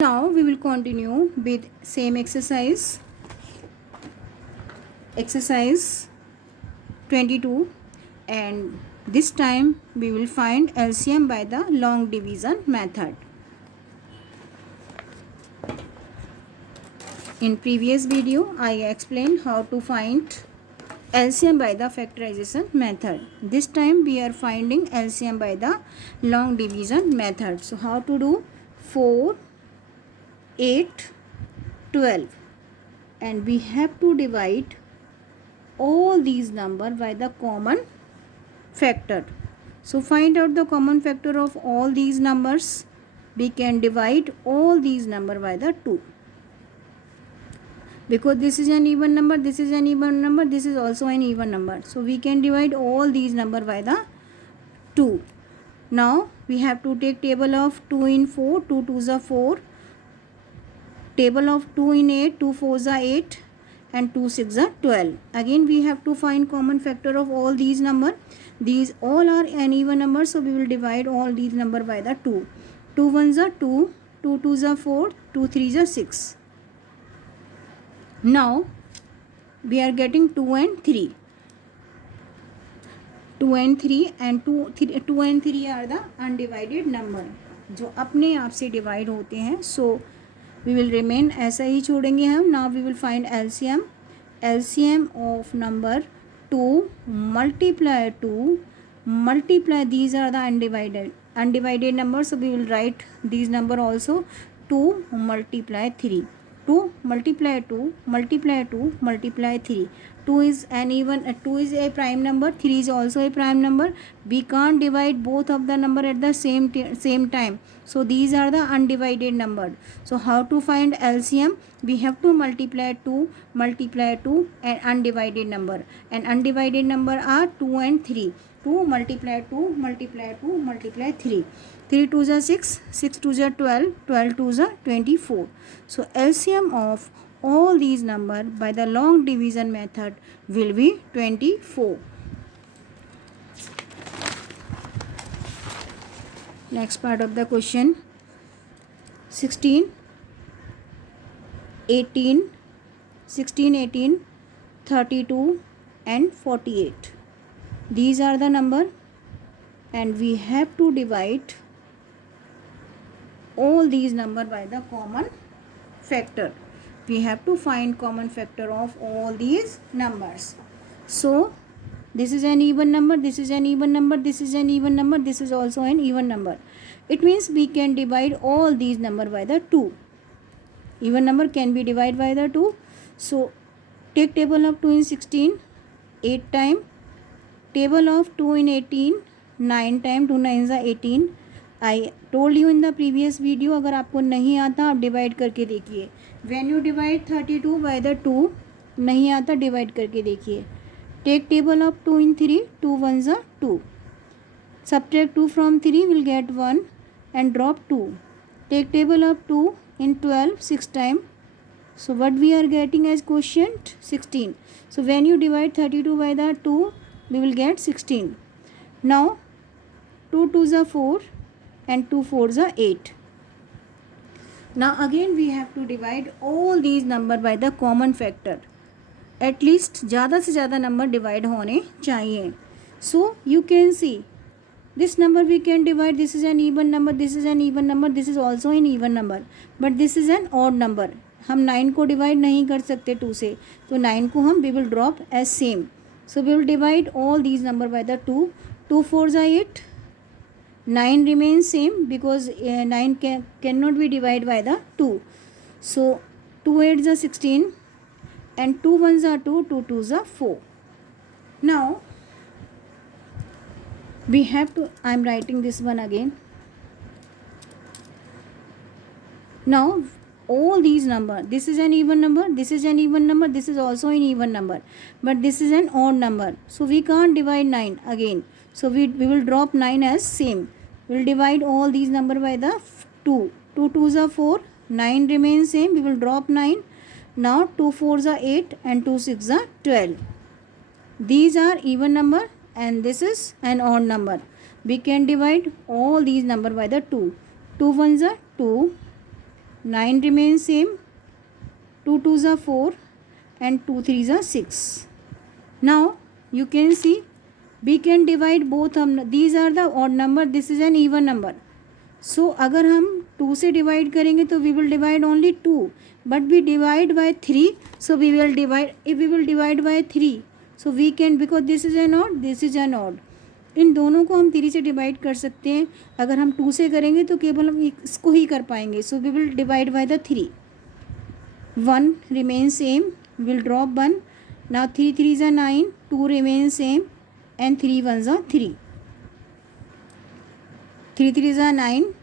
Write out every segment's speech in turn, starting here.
Now we will continue with same exercise 22, and this time we will find LCM by the long division method. In previous video I explained how to find LCM by the factorization method. This time we are finding LCM by the long division method. So how to do? 4, 8, 12, and we have to divide all these number by the common factor. So find out the common factor of all these numbers. We can divide all these number by the 2, because this is an even number, this is an even number, this is also an even number. So we can divide all these number by the 2. Now we have to take table of 2 in 4, 2 2s are 4. Table of 2 in 8, 2 4s are 8, and 2 6 are 12. Again we have to find common factor of all these number. These all are an even number, so we will divide all these number by the 2. 2 1s are 2, 2 2s are 4, 2 3s are 6. Now we are getting 2 and 3. 2 and 3 and 2 and 3 are the undivided number जो अपने आप से divide होते हैं. सो we will remain, ऐसा ही छोड़ेंगे हम. Now we will find LCM of number 2 multiply 2 multiply these are the undivided number, so we will write these number also. 2 multiply 3, 2 multiply 2 multiply 2 multiply 3. 2 is a prime number, 3 is also a prime number. We can't divide both of the number at the same time, so these are the undivided number. So how to find LCM? We have to multiply 2 and undivided number, and undivided number are 2 and 3. 2 multiply 2 multiply 2 multiply 3. 3 2s are 6, 6 2s are 12, 12 2s are 24. So LCM of all these number by the long division method will be 24. Next part of the question: 16, 18, 32 and 48. These are the number, and we have to divide all these number by the common factor. We have to find common factor of all these numbers. So this is an even number, this is an even number, this is an even number, this is also an even number. It means we can divide all these number by the 2. Even number can be divided by the 2. So take table of 2 in 16, 8 time. Table of 2 in 18, 9 time. 2 9s are 18. I told you in the previous video, अगर आपको नहीं आता आप divide करके देखिए. When you divide 32 by the 2, नहीं आता divide करके देखिए. Take table of 2 in 3, 2 1s are 2. Subtract 2 from 3, will get 1 and drop 2. Take table of 2 in 12, 6 time. So what we are getting as quotient? 16. So when you divide 32 by the 2, we will get 16. Now 2 2s are 4 and 2 4s are 8. Now again we have to divide all these number by the common factor. At least ज़्यादा से ज़्यादा number divide होने चाहिए. So you can see this number we can divide. This is an even number, this is an even number, this is also an even number, but this is an odd number. हम 9 को divide नहीं कर सकते 2 से, तो 9 को हम we will drop as same. So we will divide all these number by the 2. 2 4s are 8. 9 remains same because 9 cannot be divided by the 2. So 2 8s are 16 and 2 1s are 2, 2 2s are 4. Now we have to, I am writing this one again. Now all these number, this is an even number, this is an even number, this is also an even number, but this is an odd number, so we can't divide 9 again. So we will drop 9 as same. We will divide all these number by the 2. 2 2s are 4, 9 remains same, we will drop 9. Now 2 4s are 8 and 2 6 are 12. These are even number and this is an odd number. We can divide all these number by the 2. 2 1s are 2, 9 remains same, 2 2s are 4 and 2 3s are 6. Now you can see we can divide both these are the odd number, this is an even number. So अगर हम 2 से divide करेंगे तो we will divide only 2, but we divide by 3, so we will divide, if we will divide by 3, so we can, because this is an odd, this is an odd, इन दोनों को हम 3 से divide कर सकते हैं. अगर हम 2 से करेंगे तो केवल हम इसको ही कर पाएंगे. So we will divide by the 3. 1 remains same, we'll drop 1. Now 3 3s are 9, 2 remains same and 3 1s are 3. 3 3s are 9,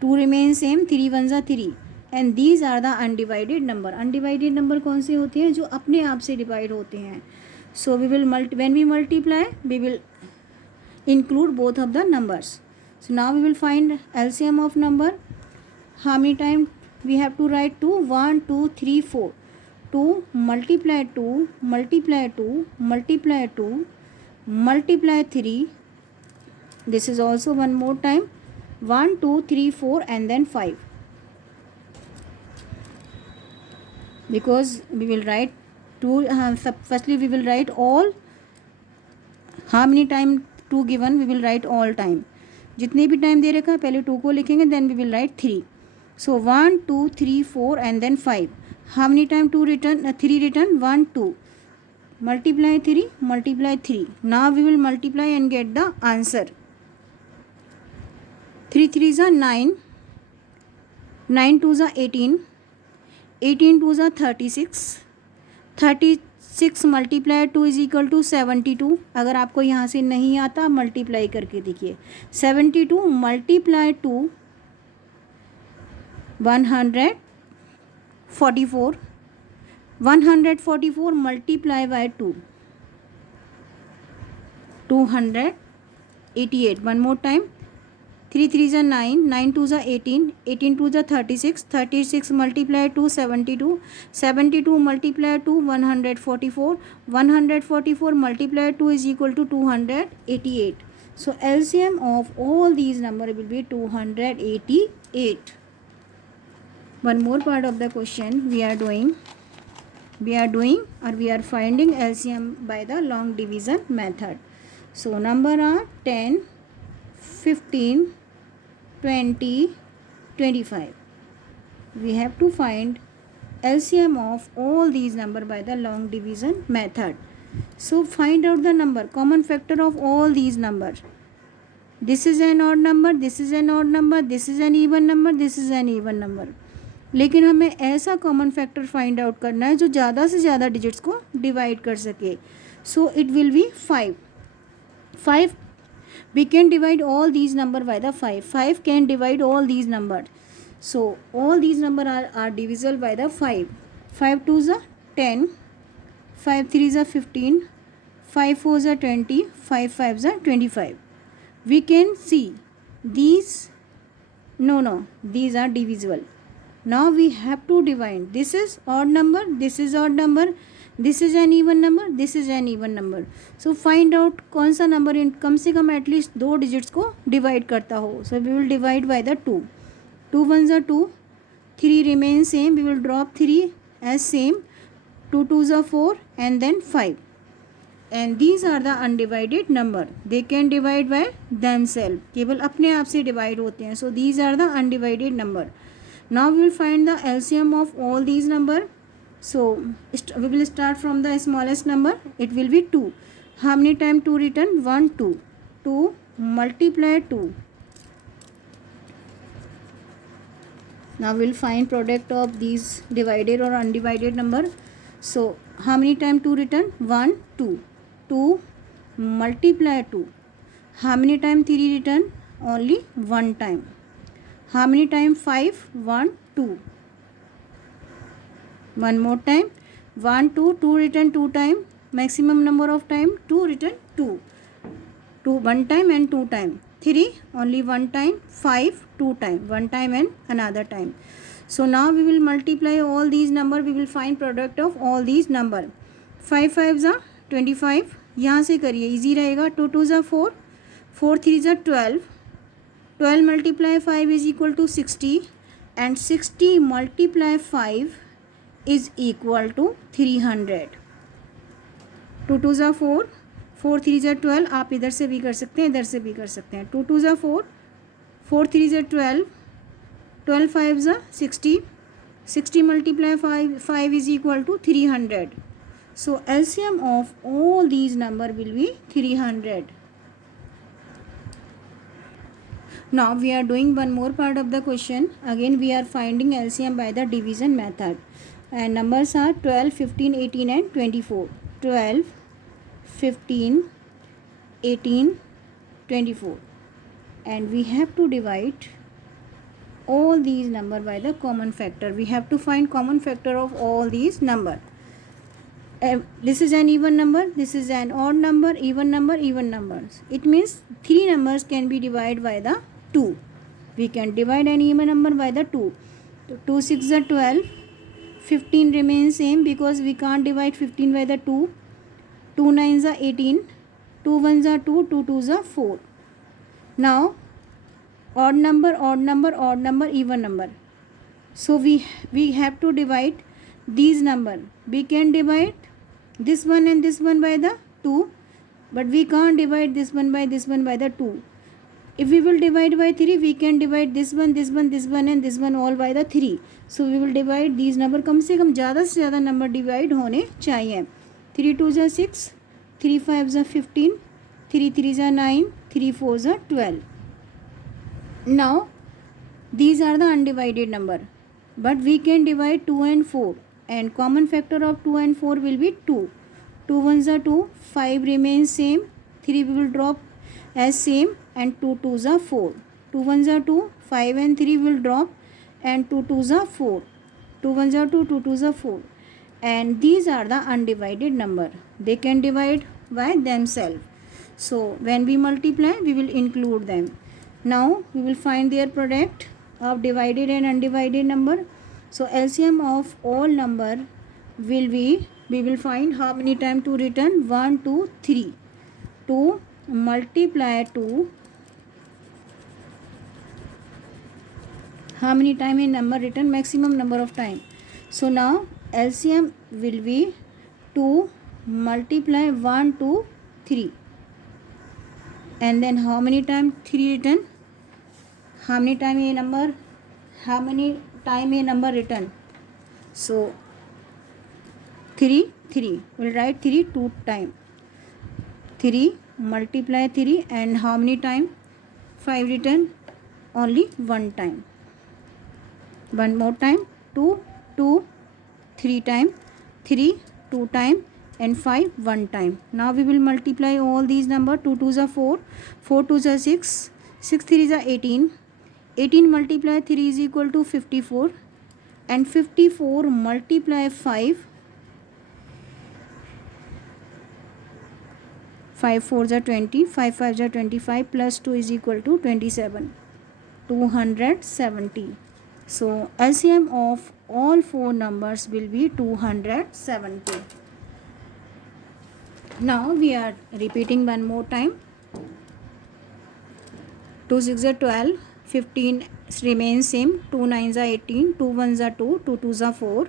2 remains same, 3 1s are 3 and these are the undivided number. Undivided number कौन से होते हैं? जो अपने आप से divide होते हैं. So we will when we multiply we will include both of the numbers. So now we will find LCM of number. How many times we have to write 2? 1 2 3 4. 2 multiply 2 multiply 2 multiply 2 multiply 3. This is also one more time. 1 2 3 4 and then 5, because we will write 2. Firstly we will write all. How many time 2 given, we will write all time. जितने भी time दे रखा है पहले 2 को लिखेंगे, then we will write 3. So 1 2 3 4 and then 5. How many time 2 written? 3 written. 1 2 multiply 3 multiply 3. Now we will multiply and get the answer. 3 3s are 9, 9 2s are 18, 18 2s are 36, 36 multiply 2 is equal to 72. अगर आपको यहाँ से नहीं आता multiply करके देखिए. 72 multiply 2 144, 144 multiply by 2 288. One more time. 3 3s are 9, 9 2s are 18, 18 2s are 36, 36 multiply 2 72, 72 multiply 2 144, 144 multiply 2 is equal to 288. So LCM of all these numbers will be 288. One more part of the question we are doing or we are finding LCM by the long division method. So number are 10, 15, 20, 25. We have to find LCM of all these numbers by the long division method. So find out the number, common factor of all these numbers. This is an odd number, this is an odd number, this is an even number, this is an even number. लेकिन हमें ऐसा common factor find out करना है जो ज़्यादा से ज़्यादा digits को डिवाइड कर सके. So it will be 5. 5 we can divide all these number by the 5. 5 can divide all these numbers. So all these number are divisible by the 5. 5 2s are 10, 5 3s are 15, 5 4s are 20, 5 5s are 25. We can see these, these are divisible. Now we have to divide. This is odd number, this is odd number, this is an even number, this is an even number. So find out कौन सा number in कम से कम at least 2 digits को divide करता हो. So we will divide by the 2. 2 1s are 2, 3 remain same, we will drop 3 as same, 2 2s are 4 and then 5. And these are the undivided number. They can divide by themselves. केवल अपने आप से divide होते हैं. So these are the undivided number. Now we will find the LCM of all these number. So we will start from the smallest number. It will be 2. How many time 2 written? 1 2. 2 multiply 2. Now we will find product of these divided or undivided number. So how many time 2 written? 1 2. 2 multiply 2. How many time 3 written? Only one time. How many time 5? 1 2. One more time. 1 2, 2 written 2 time. Maximum number of time 2 written 2. 2 one time and 2 time. 3 only one time. 5 2 time. One time and another time. So now we will multiply all these number. We will find product of all these number. 5 5s are 25. यहाँ से करिए easy रहेगा. 2 2s are 4, 4 3s are 12. 12 multiply 5 is equal to 60. and 60 multiply 5 is equal to 300. 2 2 ज़ा 4, 4 3 ज़ा 12, आप इधर से भी कर सकते हैं, इधर से भी कर सकते हैं. 2 2 ज़ा 4, 4 3 ज़ा 12, 12 5 ज़ा 60, 60 multiply 5 is equal to 300. So LCM of all these number will be 300. Now we are doing one more part of the question. Again we are finding LCM by the division method. And numbers are 12, 15, 18 and 24. 12, 15, 18, 24. And we have to divide all these number by the common factor. We have to find common factor of all these number. This is an even number, this is an odd number, even number, even numbers. It means three numbers can be divided by the 2. We can divide an even number by the 2. 2 6 are 12, 15 remains same because we can't divide 15 by the 2. 2 9s are 18, 2 1s are 2, 2 2s are 4. Now odd number, odd number, odd number, even number. So we have to divide these number. We can divide this one and this one by the 2, but we can't divide this one by the 2. If we will divide by 3, we can divide this one, this one, this one and this one all by the 3. So we will divide these number. कम से कम ज़्यादा से ज़्यादा number divide होने चाहिए. 3 2 ज़ा 6, 3 5 ज़ा 15, 3 3 ज़ा 9, 3 4 ज़ा 12. Now these are the undivided number, but we can divide 2 and 4, and common factor of 2 and 4 will be 2. 2 1s are 2, 5 remains same, 3 we will drop as same, and 2 2s are 4. 2 1s are 2, 5 and 3 will drop, and 2 2s are 4. 2 1s are 2, 2 2s are 4. And these are the undivided number. They can divide by themselves. So when we multiply, we will include them. Now we will find their product of divided and undivided number. So LCM of all number will be, we will find how many time to return 1 2 3. To multiply 2, how many time a number return, maximum number of time. So now LCM will be 2 multiply 1 2 3, and then how many time 3 return, how many time a number return. So 3 we'll write 3 2 time. 3 multiply 3, and how many time 5 return, only one time. One more time, 2 2 3 time, 3 2 time, and 5 1 time. Now we will multiply all these number. 2 2s are 4, 4 2s are 6, 6 3s are 18, 18 multiply 3 is equal to 54, and 54 multiply 5, 5 4s are 20, 5 5s are 25, plus 2 is equal to 27, 270. So LCM of all four numbers will be 270. Now we are repeating one more time. 2 6 are 12, 15 remains same, 2 9s are 18, 2 1s are 2, 2 2s are 4.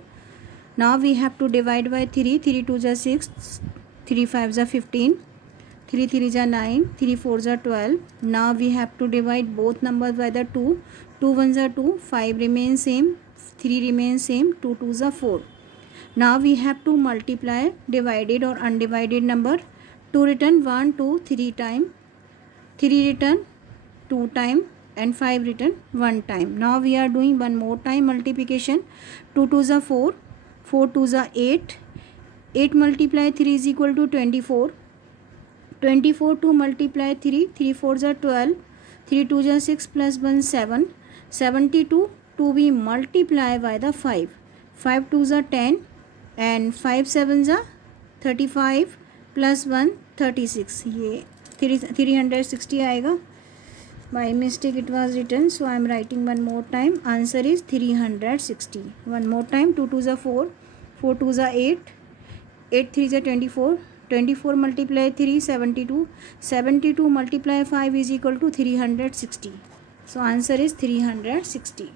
Now we have to divide by 3, 3 2s are 6, 3 5s are 15, 3 3s are 9, 3 4s are 12. Now we have to divide both numbers by the 2, 2 1s are 2, 5 remains same, 3 remains same, 2 2s are 4. Now we have to multiply divided or undivided number. 2 return 1 2 3 time, 3 return 2 time, and 5 return 1 time. Now we are doing one more time multiplication. 2 2s are 4, 4 2s are 8, 8 multiply 3 is equal to 24, 24 to multiply 3, 3 4s are 12, 3 2s are 6 plus 1 7, 72 to be multiplied by the 5, 5 2s are 10, and 5 7s are 35 plus 1 36. ये 360 आएगा. By mistake it was written, so I am writing one more time. Answer is 360. One more time. 2 2s are 4, 4 2s are 8, 8 3s are 24, 24 multiply 3 72, 72 multiply 5 is equal to 360. So answer is 360.